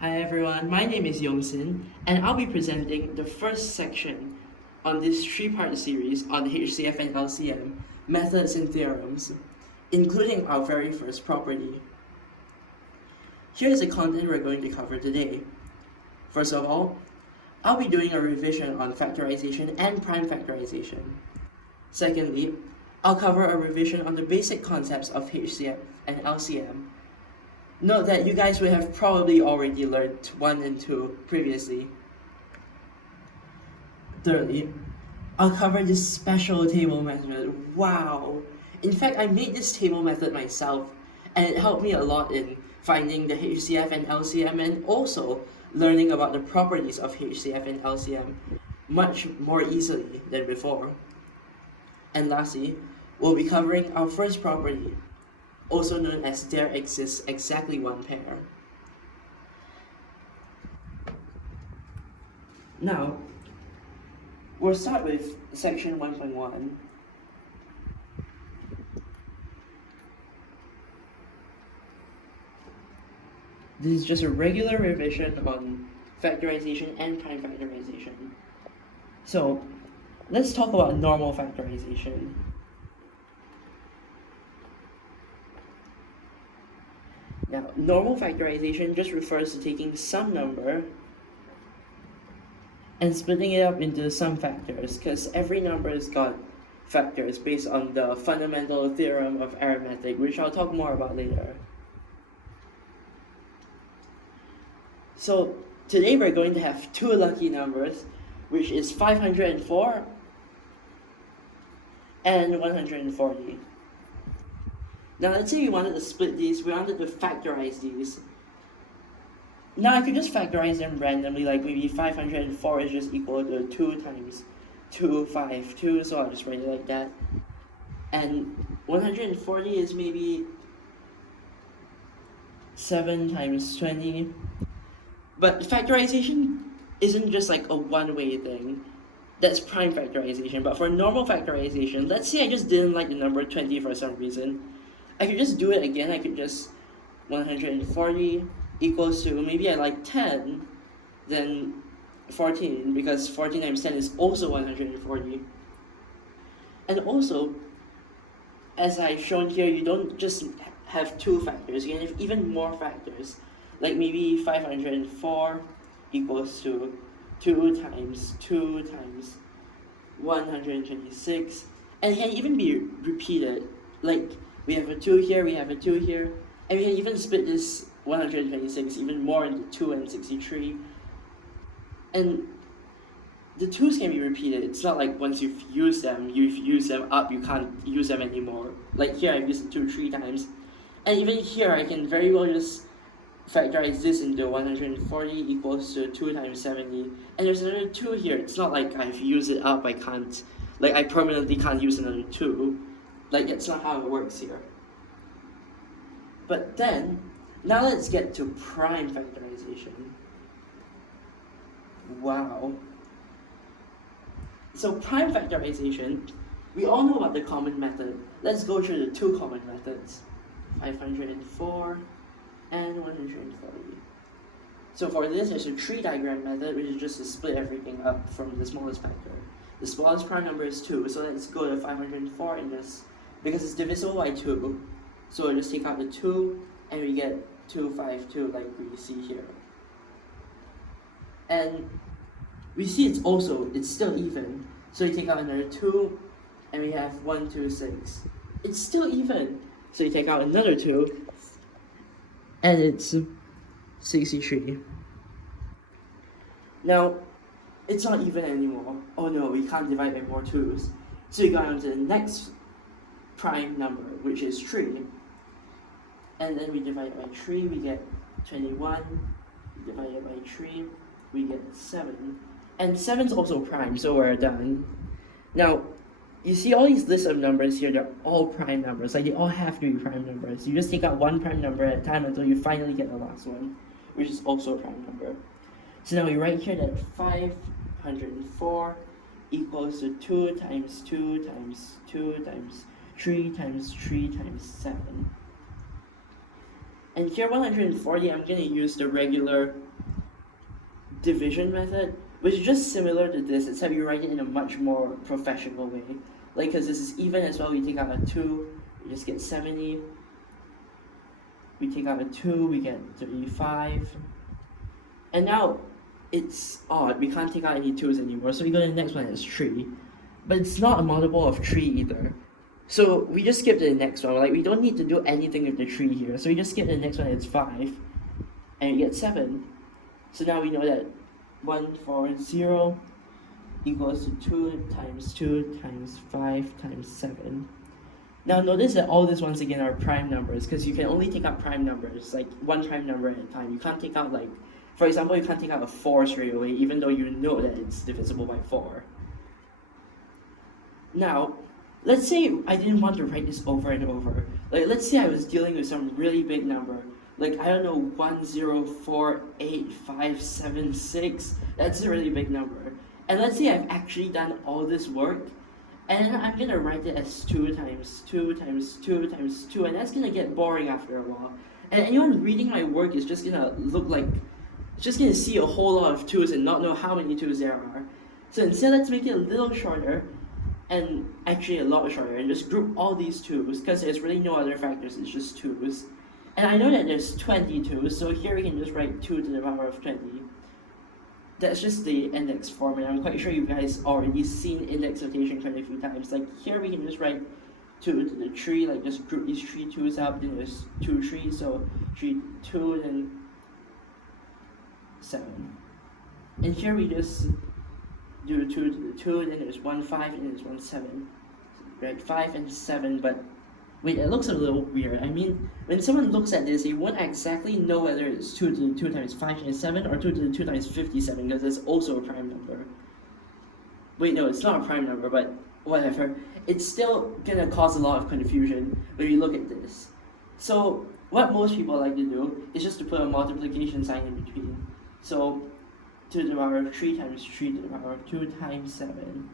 Hi everyone, my name is Yongsin, and I'll be presenting the first section on this three-part series on HCF and LCM, methods and theorems, including our very first property. Here's the content we're going to cover today. First of all, I'll be doing a revision on factorization and prime factorization. Secondly, I'll cover a revision on the basic concepts of HCF and LCM. Note that you guys would have probably already learned 1 and 2 previously. Thirdly, I'll cover this special table method. Wow! In fact, I made this table method myself, and it helped me a lot in finding the HCF and LCM and also learning about the properties of HCF and LCM much more easily than before. And lastly, we'll be covering our first property, also known as there exists exactly one pair. Now, we'll start with section 1.1. This is just a regular revision on factorization and prime factorization. So, let's talk about normal factorization. Now, normal factorization just refers to taking some number and splitting it up into some factors, because every number has got factors based on the fundamental theorem of arithmetic, which I'll talk more about later. So today we're going to have two lucky numbers, which is 504 and 140. Now let's say we wanted to split these, we wanted to factorize these. Now I could just factorize them randomly, like maybe 504 is just equal to 2 times 252, so I'll just write it like that. And 140 is maybe 7 times 20. But factorization isn't just like a one-way thing. That's prime factorization. But for normal factorization, let's say I just didn't like the number 20 for some reason. I could just do it again. I could just 140 equals to, maybe I like 10, then 14, because 14 times 10 is also 140. And also, as I've shown here, you don't just have two factors, you can have even more factors. Like maybe 504 equals to 2 times 2 times 126, and it can even be repeated. Like we have a 2 here, we have a 2 here, and we can even split this 126 even more into 2 and 63. And the 2's can be repeated. It's not like once you've used them up, you can't use them anymore. Like here I've used the 2 3 times. And even here I can very well just factorize this into 140 equals to 2 times 70. And there's another 2 here. It's not like I've used it up, I permanently can't use another 2. Like, that's not how it works here. But then, now let's get to prime factorization. Wow. So prime factorization, we all know about the common method. Let's go through the two common methods, 504 and 140. So for this, there's a tree diagram method, which is just to split everything up from the smallest factor. The smallest prime number is 2, so let's go to 504 in this, because it's divisible by 2. So we'll just take out the 2, and we get 252 like we see here. And we see it's still even. So you take out another 2, and we have 126. It's still even. So you take out another 2, and it's 63. Now, it's not even anymore. Oh no, we can't divide by more 2's. So we go on to the next prime number, which is 3. And then we divide it by 3, we get 21. We divide it by 3, we get 7. And 7's also prime, so we're done. Now, you see all these lists of numbers here, they're all prime numbers. Like, they all have to be prime numbers. You just take out one prime number at a time until you finally get the last one, which is also a prime number. So now we write here that 504 equals to 2 times 2 times 2 times 3 times 3 times 7. And here 140, I'm going to use the regular division method, which is just similar to this, except you write it in a much more professional way. Like, because this is even as well, we take out a 2, we just get 70. We take out a 2, we get 35. And now it's odd, we can't take out any 2's anymore, so we go to the next one, it's 3. But it's not a multiple of 3 either. So we just skip to the next one, like we don't need to do anything with the 3 here. So we just skip to the next one, it's 5. And we get 7. So now we know that 140 equals to 2 times 2 times 5 times 7. Now notice that all these once again are prime numbers, because you can only take out prime numbers, like one prime number at a time. You can't take out, like, for example, you can't take out a 4 straight away, even though you know that it's divisible by 4. Now, let's say I didn't want to write this over and over. Like, let's say I was dealing with some really big number, like, I don't know, 104857 that's a really big number. And let's say I've actually done all this work, and then I'm gonna write it as 2 times 2 times 2 times 2, and that's gonna get boring after a while. And anyone reading my work is just gonna look like, just gonna see a whole lot of 2's and not know how many 2's there are. So instead, let's make it a little shorter, and actually a lot shorter, and just group all these 2's, because there's really no other factors, it's just 2's. And I know that there's 22, so here we can just write 2 to the power of 20. That's just the index form, and I'm quite sure you guys already seen index notation quite a few times. Like here we can just write 2 to the 3, like just group these 3 2's up, then there's 2 3, so 3 2, then 7. And here we just do 2 to the 2, then there's 1 5, and there's 1 7. Right, 5 and 7, but wait, it looks a little weird. I mean, when someone looks at this, they won't exactly know whether it's 2 to the 2 times 5 times 7 or 2 to the 2 times 57, because it's also a prime number. Wait, no, it's not a prime number, but whatever. It's still gonna cause a lot of confusion when we look at this. So, what most people like to do is just to put a multiplication sign in between. So, 2 to the power of 3 times 3 to the power of 2 times 7.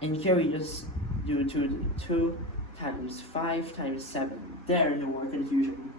And here we just do 2 to the 2 times 5 times 7. There, no more confusion.